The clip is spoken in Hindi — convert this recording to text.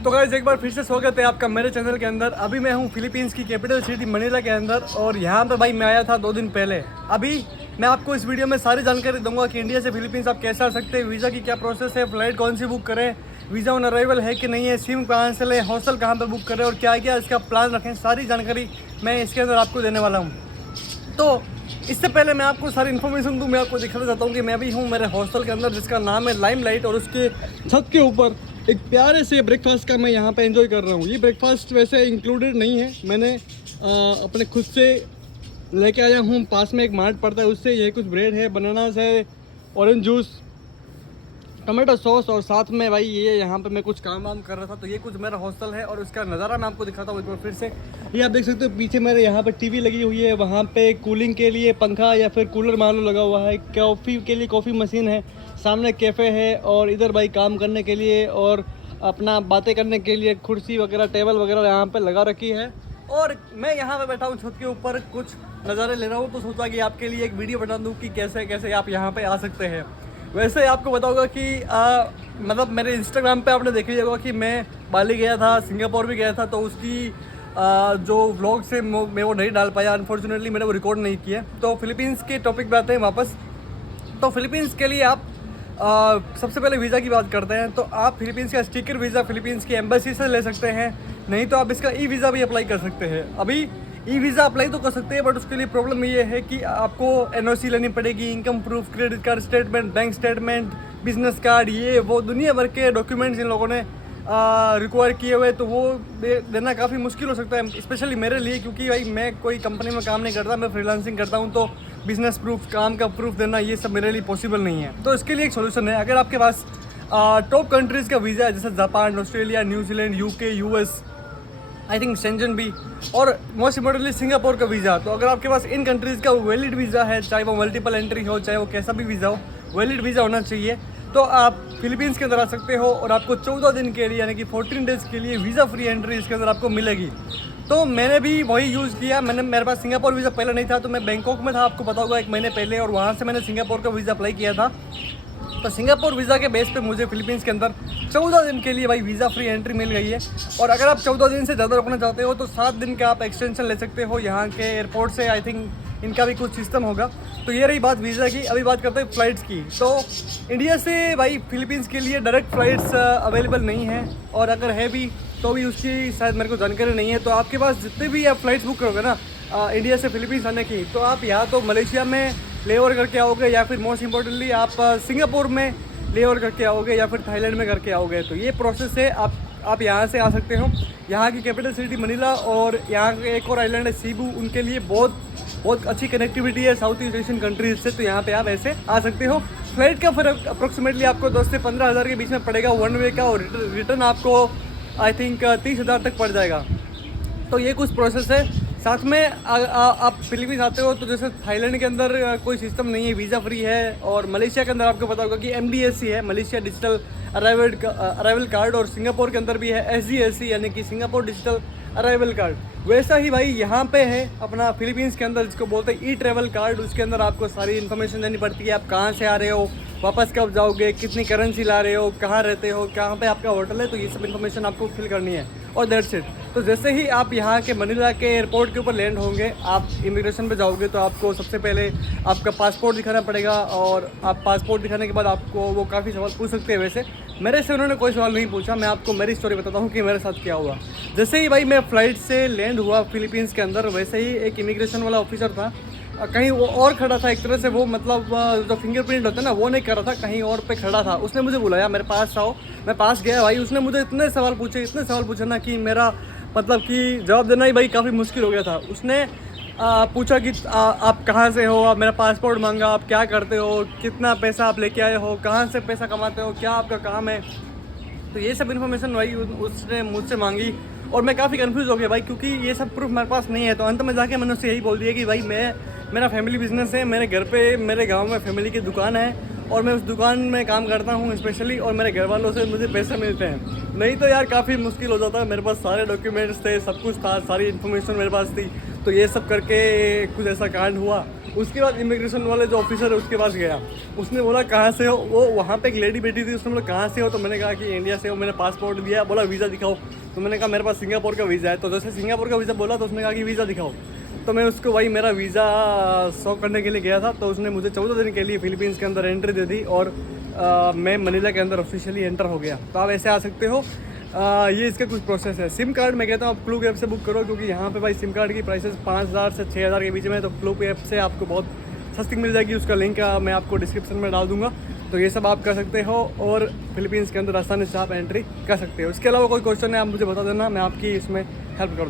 तो गाइस एक बार फिर से स्वागत है आपका मेरे चैनल के अंदर। अभी मैं हूँ फिलीपींस की कैपिटल सिटी मनीला के अंदर और यहाँ पे भाई मैं आया था 2 दिन पहले। अभी मैं आपको इस वीडियो में सारी जानकारी दूंगा कि इंडिया से फिलीपींस आप कैसे आ सकते हैं, वीज़ा की क्या प्रोसेस है, फ्लाइट कौन सी बुक करें, वीज़ा ऑन अराइवल है कि नहीं है, सिम कहाँ से लें, हॉस्टल कहाँ पर बुक करें और क्या क्या इसका प्लान रखें, सारी जानकारी मैं इसके अंदर आपको देने वाला हूँ। तो इससे पहले मैं आपको सारी इन्फॉर्मेशन दूँ, मैं आपको दिखाना चाहता हूँ कि मैं अभी हूँ मेरे हॉस्टल के अंदर जिसका नाम है लाइमलाइट और उसके छत के ऊपर एक प्यारे से ब्रेकफास्ट का मैं यहाँ पे एंजॉय कर रहा हूँ। ये ब्रेकफास्ट वैसे इंक्लूडेड नहीं है, मैंने अपने खुद से लेके आया हूँ। पास में एक मार्ट पड़ता है उससे। ये कुछ ब्रेड है, बनानास है, ऑरेंज जूस, टमाटो सॉस और साथ में भाई ये यहाँ पे मैं कुछ काम वाम कर रहा था। तो ये कुछ मेरा हॉस्टल है और उसका नज़ारा मैं आपको दिखाता हूँ एक बार फिर से। ये आप देख सकते हो पीछे मेरे यहाँ पे टीवी लगी हुई है, वहाँ पे कूलिंग के लिए पंखा या फिर कूलर मान लो लगा हुआ है, कॉफ़ी के लिए कॉफ़ी मशीन है, सामने कैफ़े है और इधर भाई काम करने के लिए और अपना बातें करने के लिए कुर्सी वगैरह टेबल वगैरह यहाँ पर लगा रखी है। और मैं यहाँ पर बैठा हूँ छत के ऊपर कुछ नज़ारे ले रहा हूँ। तो सोचा कि आपके लिए एक वीडियो बना दूँ कि कैसे कैसे आप यहाँ पर आ सकते हैं। वैसे आपको बताऊंगा कि मतलब मेरे इंस्टाग्राम पे आपने देख लिया होगा कि मैं बाली गया था, सिंगापुर भी गया था। तो उसकी जो व्लॉग से मैं वो नहीं डाल पाया, अनफॉर्चुनेटली मैंने वो रिकॉर्ड नहीं किया। तो फिलीपींस के टॉपिक पे आते हैं वापस। तो फिलीपींस के लिए आप सबसे पहले वीज़ा की बात करते हैं। तो आप फिलीपींस का स्टिकर वीज़ा फिलीपींस की एम्बेसी से ले सकते हैं, नहीं तो आप इसका ई वीज़ा भी अप्लाई कर सकते हैं। अभी ई वीज़ा अप्लाई तो कर सकते हैं बट उसके लिए प्रॉब्लम ये है कि आपको एनओसी लेनी पड़ेगी, income proof, credit card statement, bank statement, business card, ये वो दुनिया भर के डॉक्यूमेंट्स इन लोगों ने रिक्वायर किए हुए। तो वो देना काफ़ी मुश्किल हो सकता है स्पेशली मेरे लिए, क्योंकि भाई मैं कोई कंपनी में काम नहीं करता, मैं फ्रीलांसिंग करता हूँ। तो बिजनेस प्रूफ, काम का प्रूफ देना ये सब मेरे लिए पॉसिबल नहीं है। तो इसके लिए एक सोल्यूशन है। अगर आपके पास टॉप कंट्रीज़ का वीज़ा है जैसे Japan, Australia, New Zealand, UK, US, I think Schengen भी, और मोस्ट इम्पोर्टेंटली सिंगापुर का वीज़ा। तो अगर आपके पास इन कंट्रीज़ का वैलिड वीज़ा है, चाहे वो मल्टीपल एंट्री हो, चाहे वो कैसा भी वीज़ा हो, वैलिड वीज़ा होना चाहिए। तो आप फिलीपींस के अंदर आ सकते हो और आपको 14 दिन के लिए यानी कि 14 डेज़ के लिए वीज़ा फ्री एंट्री इसके अंदर आपको मिलेगी। तो मैंने भी वही यूज़ किया। मेरे पास सिंगापुर वीज़ा पहले नहीं था, तो मैं बैंकॉक में था, आपको पता होगा, 1 महीने पहले, और वहाँ से मैंने सिंगापुर का वीज़ा अप्लाई किया था। तो सिंगापुर वीज़ा के बेस पे मुझे फिलीपींस के अंदर 14 दिन के लिए भाई वीज़ा फ्री एंट्री मिल गई है। और अगर आप 14 दिन से ज़्यादा रुकना चाहते हो तो 7 दिन का आप एक्सटेंशन ले सकते हो यहाँ के एयरपोर्ट से। आई थिंक इनका भी कुछ सिस्टम होगा। तो ये रही बात वीज़ा की। अभी बात करते हैं फ़्लाइट्स की। तो इंडिया से भाई फिलीपींस के लिए डायरेक्ट फ़्लाइट्स अवेलेबल नहीं है, और अगर है भी तो भी उसकी शायद मेरे को जानकारी नहीं है। तो आपके पास जितने भी आप फ़्लाइट्स बुक करोगे ना इंडिया से फिलीपींस आने की, तो आप या तो मलेशिया में ले ओवर करके आओगे या फिर मोस्ट इम्पोर्टेंटली आप सिंगापुर में ले ओवर करके आओगे या फिर थाईलैंड में करके आओगे। तो ये प्रोसेस है। आप यहाँ से आ सकते हो। यहाँ की कैपिटल सिटी मनीला और यहाँ के एक और आइलैंड है सीबू, उनके लिए बहुत अच्छी कनेक्टिविटी है साउथ ईस्ट एशियन कंट्रीज से। तो यहाँ पे आप ऐसे आ सकते हो। फ्लाइट का फर्क अप्रोक्सीमेटली आपको 10 से 15 हज़ार के बीच में पड़ेगा वन वे का, और रिटर्न आपको आई थिंक 30 हज़ार तक पड़ जाएगा। तो ये कुछ प्रोसेस है। साथ में आप फिलीपींस आते हो तो जैसे थाईलैंड के अंदर कोई सिस्टम नहीं है, वीज़ा फ्री है। और मलेशिया के अंदर आपको पता होगा कि MDSC है, मलेशिया डिजिटल अराइवल कार्ड, और सिंगापुर के अंदर भी है SGSC यानी कि सिंगापुर डिजिटल अराइवल कार्ड। वैसा ही भाई यहाँ पे है अपना फिलीपींस के अंदर जिसको बोलते हैं E-ट्रैवल कार्ड। उसके अंदर आपको सारी इन्फॉर्मेशन देनी पड़ती है, आप कहाँ से आ रहे हो, वापस कब जाओगे, कितनी करेंसी ला रहे हो, कहाँ रहते हो, कहाँ पे आपका होटल है। तो ये सब इन्फॉर्मेशन आपको फिल करनी है और दैट्स इट। तो जैसे ही आप यहाँ के मनीला के एयरपोर्ट के ऊपर लैंड होंगे, आप इमिग्रेशन पे जाओगे तो आपको सबसे पहले आपका पासपोर्ट दिखाना पड़ेगा। और आप पासपोर्ट दिखाने के बाद आपको वो काफ़ी सवाल पूछ सकते हैं। वैसे मेरे से उन्होंने कोई सवाल नहीं पूछा, मैं आपको मेरी स्टोरी बताता हूँ कि मेरे साथ क्या हुआ। जैसे ही भाई मैं फ़्लाइट से लैंड हुआ फिलीपींस के अंदर, वैसे ही एक इमिग्रेशन वाला ऑफिसर था, कहीं वो और खड़ा था एक तरह से। वो मतलब जो फिंगरप्रिंट होता है ना, वो नहीं कर रहा था, कहीं और पे खड़ा था। उसने मुझे बुलाया, मेरे पास आओ। मैं पास गया भाई, उसने मुझे इतने सवाल पूछे ना कि मेरा मतलब कि जवाब देना ही भाई काफ़ी मुश्किल हो गया था। उसने पूछा कि आप कहाँ से हो, आप मेरा पासपोर्ट मांगा, आप क्या करते हो, कितना पैसा आप लेके आए हो, कहाँ से पैसा कमाते हो, क्या आपका काम है। तो ये सब इन्फॉर्मेशन भाई उसने मुझसे मांगी और मैं काफ़ी कंफ्यूज हो गया भाई, क्योंकि ये सब प्रूफ मेरे पास नहीं है। तो अंत में जाके मैंने उससे यही बोल दिया कि भाई मेरा फैमिली बिजनेस है, मेरे घर पे मेरे गांव में फैमिली की दुकान है और मैं उस दुकान में काम करता हूँ स्पेशली, और मेरे घर वालों से मुझे पैसे मिलते हैं। नहीं तो यार काफ़ी मुश्किल हो जाता है। मेरे पास सारे डॉक्यूमेंट्स थे, सब कुछ था, सारी इन्फॉर्मेशन मेरे पास थी। तो ये सब करके कुछ ऐसा कांड हुआ। उसके बाद इमिग्रेशन वाले जो ऑफिसर है उसके पास गया, उसने बोला कहाँ से हो, वो वहाँ पे एक लेडी बैठी थी, उसने बोला कहाँ से हो, तो मैंने कहा कि इंडिया से हो, मैंने पासपोर्ट दिया, बोला वीज़ा दिखाओ, तो मैंने कहा मेरे पास सिंगापुर का वीज़ा है। तो जैसे सिंगापुर का वीज़ा बोला तो उसने कहा कि वीज़ा दिखाओ, तो मैं उसको वही मेरा वीज़ा शो करने के लिए गया था, तो उसने मुझे 14 दिन के लिए फिलीपींस के अंदर एंट्री दे दी और मैं मनीला के अंदर ऑफिशियली एंटर हो गया। तो आप ऐसे आ सकते हो। ये इसका कुछ प्रोसेस है। सिम कार्ड मैं कहता हूँ आप क्लूक ऐप से बुक करो, क्योंकि यहाँ पे भाई सिम कार्ड की प्राइसेस 5000 से 6000 के बीच में है, तो क्लूक ऐप से आपको बहुत सस्ती मिल जाएगी। उसका लिंक मैं आपको डिस्क्रिप्शन में डाल दूंगा, तो ये सब आप कर सकते हो और फिलीपींस के अंदर आसानी से आप एंट्री कर सकते हो। इसके अलावा कोई क्वेश्चन है आप मुझे बता देना, मैं आपकी इसमें हेल्प कर